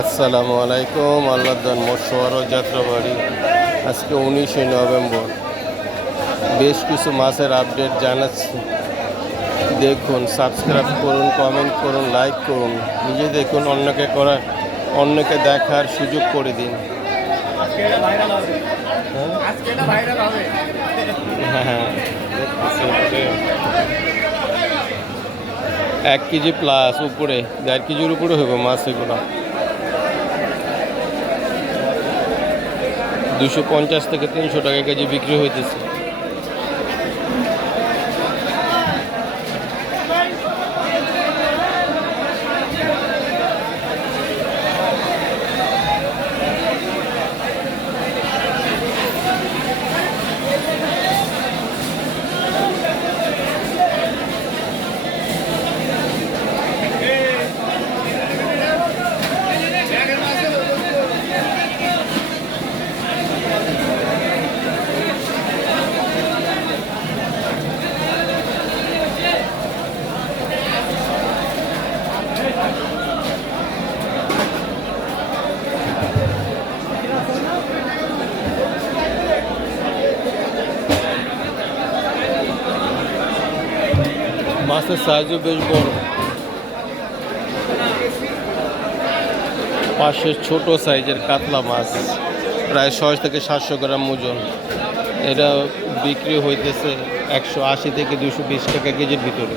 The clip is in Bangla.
আসসালামু আলাইকুম। আল্লাহদান মৎস্য যাত্রাবাড়ি আজকে 19শে নভেম্বর। বেশ কিছু মাছের আপডেট জানাচ্ছি, দেখুন, সাবস্ক্রাইব করুন, কমেন্ট করুন, লাইক করুন, নিজে দেখুন, অন্যকে দেখার সুযোগ করে দিন। হ্যাঁ, 1 কেজি প্লাস উপরে, 1.5 কেজির উপরে হবে মাছ। এগুলো 250 থেকে 300 টাকা কেজি বিক্রি হইতেছে। মাছের সাইজও বেশ বড়, পাশের ছোট সাইজের কাতলা মাছ, প্রায় 600 থেকে 700 গ্রাম ওজন। এটা বিক্রি হইতেছে 180 থেকে 220 টাকা কেজির ভিতরে।